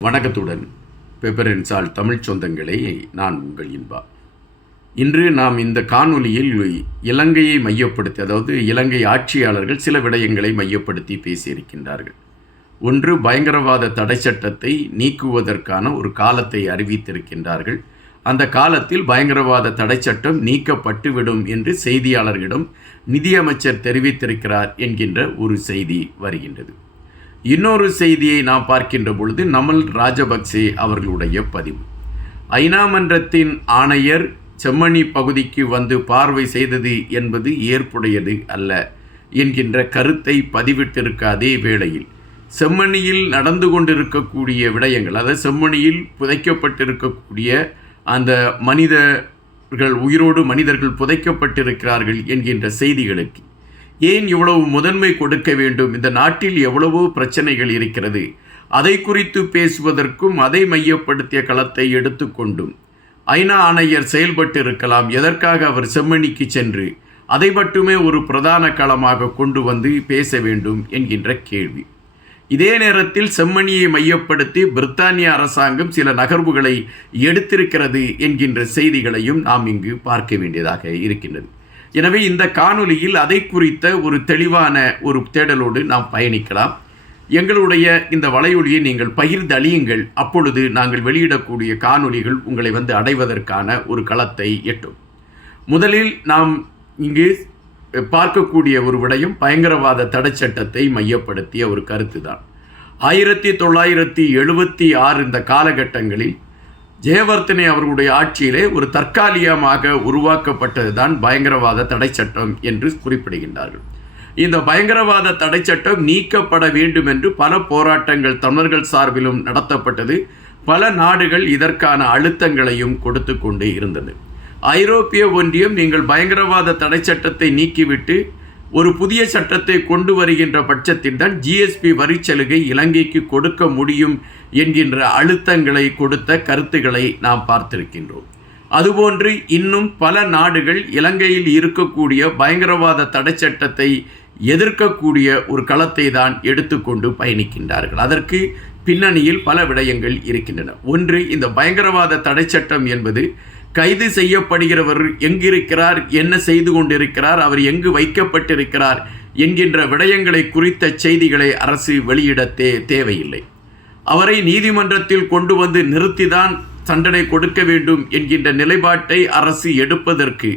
வணக்கத்துடன் பெப்பரன்சால் தமிழ் சொந்தங்களே, நான் உங்கள் இன்பா. இன்று நாம் இந்த காணொலியில் இலங்கையை மையப்படுத்தி, அதாவது இலங்கை ஆட்சியாளர்கள் சில விடயங்களை மையப்படுத்தி பேசியிருக்கின்றார்கள். ஒன்று, பயங்கரவாத தடை சட்டத்தை நீக்குவதற்கான ஒரு காலத்தை அறிவித்திருக்கின்றார்கள். அந்த காலத்தில் பயங்கரவாத தடை சட்டம் நீக்கப்பட்டுவிடும் என்று செய்தியாளர்களிடம் நிதியமைச்சர் தெரிவித்திருக்கிறார் என்கின்ற ஒரு செய்தி வருகின்றது. இன்னொரு செய்தியை நாம் பார்க்கின்ற பொழுது நமல் ராஜபக்சே அவர்களுடைய பதிவு, ஐநா மன்றத்தின் ஆணையர் செம்மணி பகுதிக்கு வந்து பார்வை செய்தது என்பது ஏற்புடையது அல்ல என்கின்ற கருத்தை பதிவிட்டிருக்க அதே வேளையில் செம்மணியில் நடந்து கொண்டிருக்கக்கூடிய விடயங்கள், அதாவது செம்மணியில் புதைக்கப்பட்டிருக்கக்கூடிய அந்த உயிரோடு மனிதர்கள் புதைக்கப்பட்டிருக்கிறார்கள் என்கின்ற செய்திகளுக்கு ஏன் இவ்வளவு முதன்மை கொடுக்க வேண்டும்? இந்த நாட்டில் எவ்வளவோ பிரச்சனைகள் இருக்கிறது. அதை குறித்து பேசுவதற்கும் அதை மையப்படுத்திய களத்தை எடுத்துக்கொண்டும் ஐநா ஆணையர் செயல்பட்டு இருக்கலாம். எதற்காக அவர் செம்மணிக்கு சென்று அதை மட்டுமே ஒரு பிரதான களமாக கொண்டு வந்து பேச வேண்டும் என்கின்ற கேள்வி. இதே நேரத்தில் செம்மணியை மையப்படுத்தி பிரித்தானிய அரசாங்கம் சில நகர்வுகளை எடுத்திருக்கிறது என்கின்ற செய்திகளையும் நாம் இங்கு பார்க்க வேண்டியதாக இருக்கின்றது. எனவே இந்த காணொலியில் அதை குறித்த ஒரு தெளிவான ஒரு தேடலோடு நாம் பயணிக்கலாம். எங்களுடைய இந்த வலையொலியை நீங்கள் பகிர்ந்து அழியுங்கள். அப்பொழுது நாங்கள் வெளியிடக்கூடிய காணொலிகள் உங்களை வந்து அடைவதற்கான ஒரு களத்தை எட்டும். முதலில் நாம் இங்கு பார்க்கக்கூடிய ஒரு விடயம் பயங்கரவாத தடை சட்டத்தை மையப்படுத்திய ஒரு கருத்து தான். 1976 இந்த காலகட்டங்களில் ஜெயவர்தனே அவர்களுடைய ஆட்சியிலே ஒரு தற்காலிகமாக உருவாக்கப்பட்டது தான் பயங்கரவாத தடை சட்டம் என்று குறிப்பிடுகின்றார்கள். இந்த பயங்கரவாத தடை சட்டம் நீக்கப்பட வேண்டும் என்று பல போராட்டங்கள் தமிழர்கள் சார்பிலும் நடத்தப்பட்டது. பல நாடுகள் இதற்கான அழுத்தங்களையும் கொடுத்து கொண்டு இருந்தது. ஐரோப்பிய ஒன்றியம் நீங்கள் பயங்கரவாத தடை சட்டத்தை நீக்கிவிட்டு ஒரு புதிய சட்டத்தை கொண்டு வருகின்ற பட்சத்தில் தான் ஜிஎஸ்பி வரிச்சலுகை இலங்கைக்கு கொடுக்க முடியும் என்கின்ற அழுத்தங்களை கொடுத்த கருத்துக்களை நாம் பார்த்திருக்கின்றோம். அதுபோன்று இன்னும் பல நாடுகள் இலங்கையில் இருக்கக்கூடிய பயங்கரவாத தடை சட்டத்தை எதிர்க்கக்கூடிய ஒரு களத்தை தான் எடுத்துக்கொண்டு பயணிக்கின்றார்கள். அதற்கு பின்னணியில் பல விடயங்கள் இருக்கின்றன. ஒன்று, இந்த பயங்கரவாத தடை சட்டம் என்பது கைது செய்யப்படுகிறவர் எங்கிருக்கிறார், என்ன செய்து கொண்டிருக்கிறார், அவர் எங்கு வைக்கப்பட்டிருக்கிறார் என்கின்ற விடயங்களை குறித்த செய்திகளை அரசு வெளியிட தேவையில்லை. அவரை நீதிமன்றத்தில் கொண்டு வந்து நிறுத்திதான் தண்டனை கொடுக்க வேண்டும் என்கின்ற நிலைப்பாட்டை அரசு எடுப்பதற்கு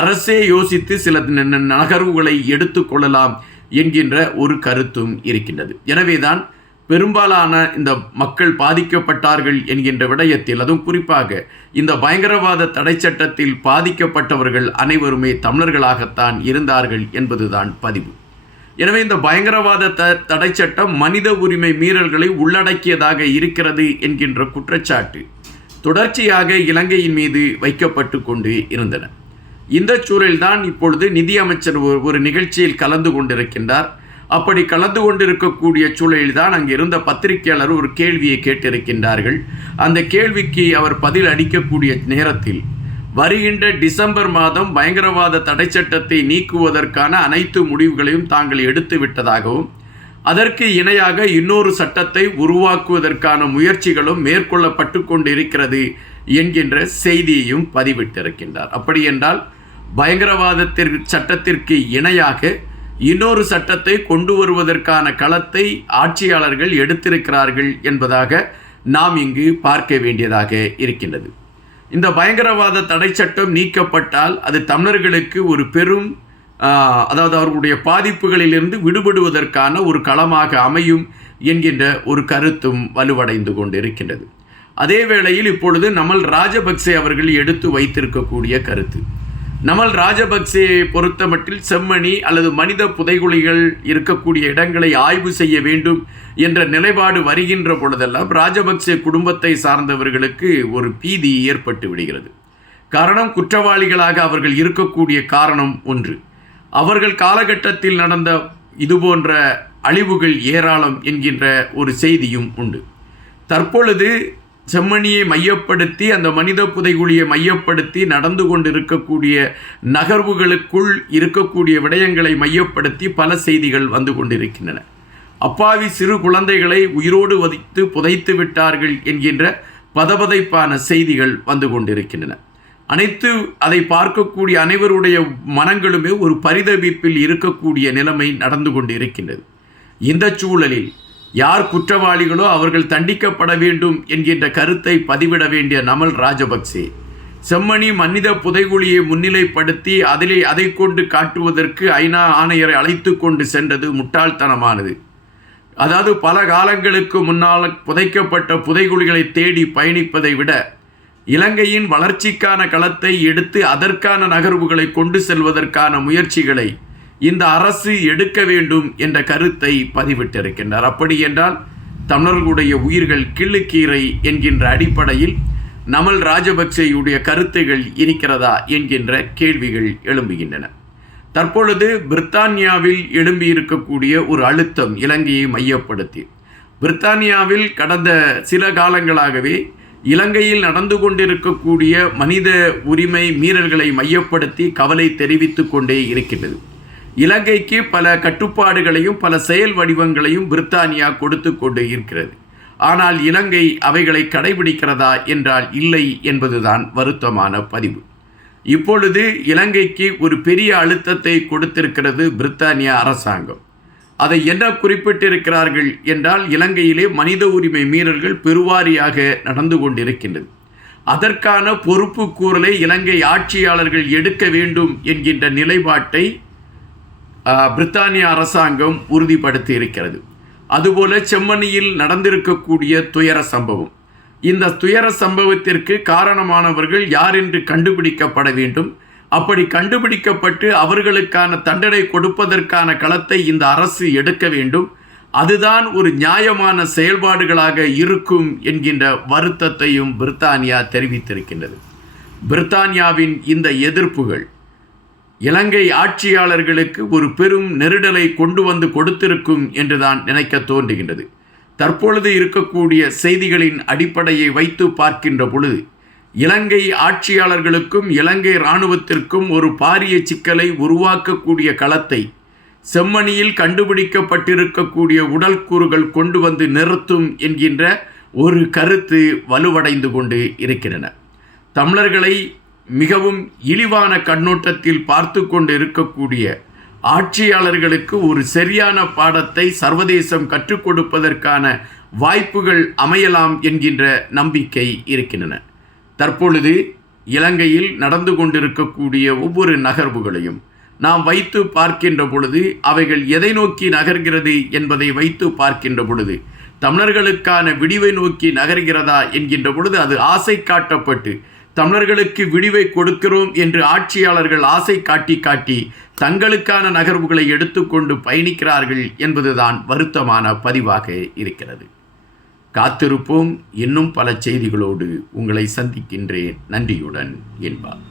அரசே யோசித்து சில நகர்வுகளை எடுத்துக்கொள்ளலாம் என்கின்ற ஒரு கருத்தும் இருக்கின்றது. எனவேதான் பெரும்பாலான இந்த மக்கள் பாதிக்கப்பட்டார்கள் என்கின்ற விடயத்தில், அதுவும் குறிப்பாக இந்த பயங்கரவாத தடை சட்டத்தில் பாதிக்கப்பட்டவர்கள் அனைவருமே தமிழர்களாகத்தான் இருந்தார்கள் என்பதுதான் பதிவு. எனவே இந்த பயங்கரவாத தடை சட்டம் மனித உரிமை மீறல்களை உள்ளடக்கியதாக இருக்கிறது என்கின்ற குற்றச்சாட்டு தொடர்ச்சியாக இலங்கையின் மீது வைக்கப்பட்டு கொண்டு இருந்தன. இந்த சூழலில்தான் இப்பொழுது நிதியமைச்சர் ஒரு நிகழ்ச்சியில் கலந்து கொண்டிருக்கின்றார். அப்படி கலந்து கொண்டிருக்கக்கூடிய சூழலில்தான் அங்கே இருந்த பத்திரிகையாளர் ஒரு கேள்வியை கேட்டிருக்கின்றார்கள். அந்த கேள்விக்கு அவர் பதில் அளிக்கக்கூடிய நேரத்தில், வருகின்ற டிசம்பர் மாதம் பயங்கரவாத தடை சட்டத்தை நீக்குவதற்கான அனைத்து முடிவுகளையும் தாங்கள் எடுத்து விட்டதாகவும் அதற்கு இணையாக இன்னொரு சட்டத்தை உருவாக்குவதற்கான முயற்சிகளும் மேற்கொள்ளப்பட்டு கொண்டிருக்கிறது என்கின்ற செய்தியையும் பதிவிட்டிருக்கின்றார். அப்படி என்றால் பயங்கரவாத சட்டத்திற்கு இணையாக இன்னொரு சட்டத்தை கொண்டு வருவதற்கான களத்தை ஆட்சியாளர்கள் எடுத்திருக்கிறார்கள் என்பதாக நாம் இங்கு பார்க்க வேண்டியதாக இருக்கின்றது. இந்த பயங்கரவாத தடை சட்டம் நீக்கப்பட்டால் அது தமிழர்களுக்கு ஒரு பெரும் அதாவது அவர்களுடைய பாதிப்புகளிலிருந்து விடுபடுவதற்கான ஒரு களமாக அமையும் என்கின்ற ஒரு கருத்தும் வலுவடைந்து கொண்டிருக்கின்றது. அதே வேளையில் இப்பொழுது நமல் ராஜபக்சே அவர்கள் எடுத்து வைத்திருக்கக்கூடிய கருத்து, நமல் ராஜபக்சேயை பொறுத்தமட்டில் செம்மணி அல்லது மனித புதைகுழிகள் இருக்கக்கூடிய இடங்களை ஆய்வு செய்ய வேண்டும் என்ற நிலைப்பாடு வருகின்ற பொழுதெல்லாம் ராஜபக்சே குடும்பத்தை சார்ந்தவர்களுக்கு ஒரு பீதி ஏற்பட்டு விடுகிறது. காரணம், குற்றவாளிகளாக அவர்கள் இருக்கக்கூடிய காரணம் ஒன்று, அவர்கள் காலகட்டத்தில் நடந்த இதுபோன்ற அழிவுகள் ஏராளம் என்கின்ற ஒரு செய்தியும் உண்டு. தற்பொழுது செம்மணியை மையப்படுத்தி, அந்த மனித புதைகுழியை மையப்படுத்தி நடந்து கொண்டிருக்கக்கூடிய நகர்வுகளுக்குள் இருக்கக்கூடிய விடயங்களை மையப்படுத்தி பல செய்திகள் வந்து கொண்டிருக்கின்றன. அப்பாவி சிறு குழந்தைகளை உயிரோடு வதித்து புதைத்து விட்டார்கள் என்கின்ற பதபதைப்பான செய்திகள் வந்து கொண்டிருக்கின்றன. அதை பார்க்கக்கூடிய அனைவருடைய மனங்களுமே ஒரு பரிதவிப்பில் இருக்கக்கூடிய நிலைமை நடந்து கொண்டு இருக்கின்றது. இந்த சூழலில் யார் குற்றவாளிகளோ அவர்கள் தண்டிக்கப்பட வேண்டும் என்கின்ற கருத்தை பதிவிட வேண்டிய நமல் ராஜபக்சே செம்மணி மனித புதைகுழியை முன்னிலைப்படுத்தி அதை கொண்டு காட்டுவதற்கு ஐநா ஆணையரை அழைத்து கொண்டு சென்றது முட்டாள்தனமானது. அதாவது பல காலங்களுக்கு முன்னால் புதைக்கப்பட்ட புதைகுழிகளை தேடி பயணிப்பதை விட இலங்கையின் வளர்ச்சிக்கான களத்தை எடுத்து அதற்கான நகர்வுகளை கொண்டு செல்வதற்கான முயற்சிகளை இந்த அரசு எடுக்க வேண்டும் என்ற கருத்தை பதிவிட்டிருக்கின்றார். அப்படி என்றால் தமிழர்களுடைய உயிர்கள் கிள்ளுக்கீரை என்கின்ற அடிப்படையில் நமல் ராஜபக்சேயுடைய கருத்துகள் இருக்கிறதா என்கின்ற கேள்விகள் எழும்புகின்றன. தற்பொழுது பிரித்தானியாவில் எழும்பியிருக்கக்கூடிய ஒரு அழுத்தம் இலங்கையை மையப்படுத்தி, பிரித்தானியாவில் கடந்த சில காலங்களாகவே இலங்கையில் நடந்து கொண்டிருக்கக்கூடிய மனித உரிமை மீறல்களை மையப்படுத்தி கவலை தெரிவித்து கொண்டே இருக்கின்றது. இலங்கைக்கு பல கட்டுப்பாடுகளையும் பல செயல் வடிவங்களையும் பிரித்தானியா கொடுத்து கொண்டு இருக்கிறது. ஆனால் இலங்கை அவைகளை கடைபிடிக்கிறதா என்றால் இல்லை என்பதுதான் வருத்தமான பதிவு. இப்பொழுது இலங்கைக்கு ஒரு பெரிய அழுத்தத்தை கொடுத்திருக்கிறது பிரித்தானியா அரசாங்கம். அதை என்ன குறிப்பிட்டிருக்கிறார்கள் என்றால், இலங்கையிலே மனித உரிமை மீறல்கள் பெருவாரியாக நடந்து கொண்டிருக்கின்றது. அதற்கான பொறுப்பு கூறலை இலங்கை ஆட்சியாளர்கள் எடுக்க வேண்டும் என்கின்ற நிலைப்பாட்டை பிரித்தானிய அரசாங்கம் உறுதிப்படுத்தி இருக்கிறது. அதுபோல செம்மணியில் நடந்திருக்கக்கூடிய துயர சம்பவம், இந்த துயர சம்பவத்திற்கு காரணமானவர்கள் யார் என்று கண்டுபிடிக்கப்பட வேண்டும். அப்படி கண்டுபிடிக்கப்பட்டு அவர்களுக்கான தண்டனை கொடுப்பதற்கான களத்தை இந்த அரசு எடுக்க வேண்டும். அதுதான் ஒரு நியாயமான செயல்பாடுகளாக இருக்கும் என்கின்ற வருத்தத்தையும் பிரித்தானியா தெரிவித்திருக்கின்றது. பிரித்தானியாவின் இந்த எதிர்ப்புகள் இலங்கை ஆட்சியாளர்களுக்கு ஒரு பெரும் நெருடலை கொண்டு வந்து கொடுத்திருக்கும் என்றுதான் நினைக்க தோன்றுகின்றது. தற்பொழுது இருக்கக்கூடிய செய்திகளின் அடிப்படையை வைத்து பார்க்கின்ற பொழுது இலங்கை ஆட்சியாளர்களுக்கும் இலங்கை இராணுவத்திற்கும் ஒரு பாரிய சிக்கலை உருவாக்கக்கூடிய களத்தை செம்மணியில் கண்டுபிடிக்கப்பட்டிருக்கக்கூடிய உடல் கூறுகள் கொண்டு வந்து நிறுத்தும் என்கின்ற ஒரு கருத்து வலுவடைந்து கொண்டு இருக்கின்றன. தமிழர்களை மிகவும் இழிவான கண்ணோட்டத்தில் பார்த்து கொண்டு இருக்கக்கூடிய ஆட்சியாளர்களுக்கு ஒரு சரியான பாடத்தை சர்வதேசம் கற்றுக் கொடுப்பதற்கான வாய்ப்புகள் அமையலாம் என்கின்ற நம்பிக்கை இருக்கின்றன. தற்பொழுது இலங்கையில் நடந்து கொண்டிருக்கக்கூடிய ஒவ்வொரு நகர்வுகளையும் நாம் வைத்து பார்க்கின்ற பொழுது அவைகள் எதை நோக்கி நகர்கிறது என்பதை வைத்து பார்க்கின்ற பொழுது தமிழர்களுக்கான விடிவை நோக்கி நகர்கிறதா என்கின்ற பொழுது அது ஆசை காட்டப்பட்டு தமிழர்களுக்கு விடிவை கொடுக்கிறோம் என்று ஆட்சியாளர்கள் ஆசை காட்டி தங்களுக்கான நகர்வுகளை எடுத்துக்கொண்டு பயணிக்கிறார்கள் என்பதுதான் வருத்தமான பதிவாக இருக்கிறது. காத்திருப்போம். இன்னும் பல செய்திகளோடு உங்களை சந்திக்கின்றேன். நன்றியுடன் என்பார்.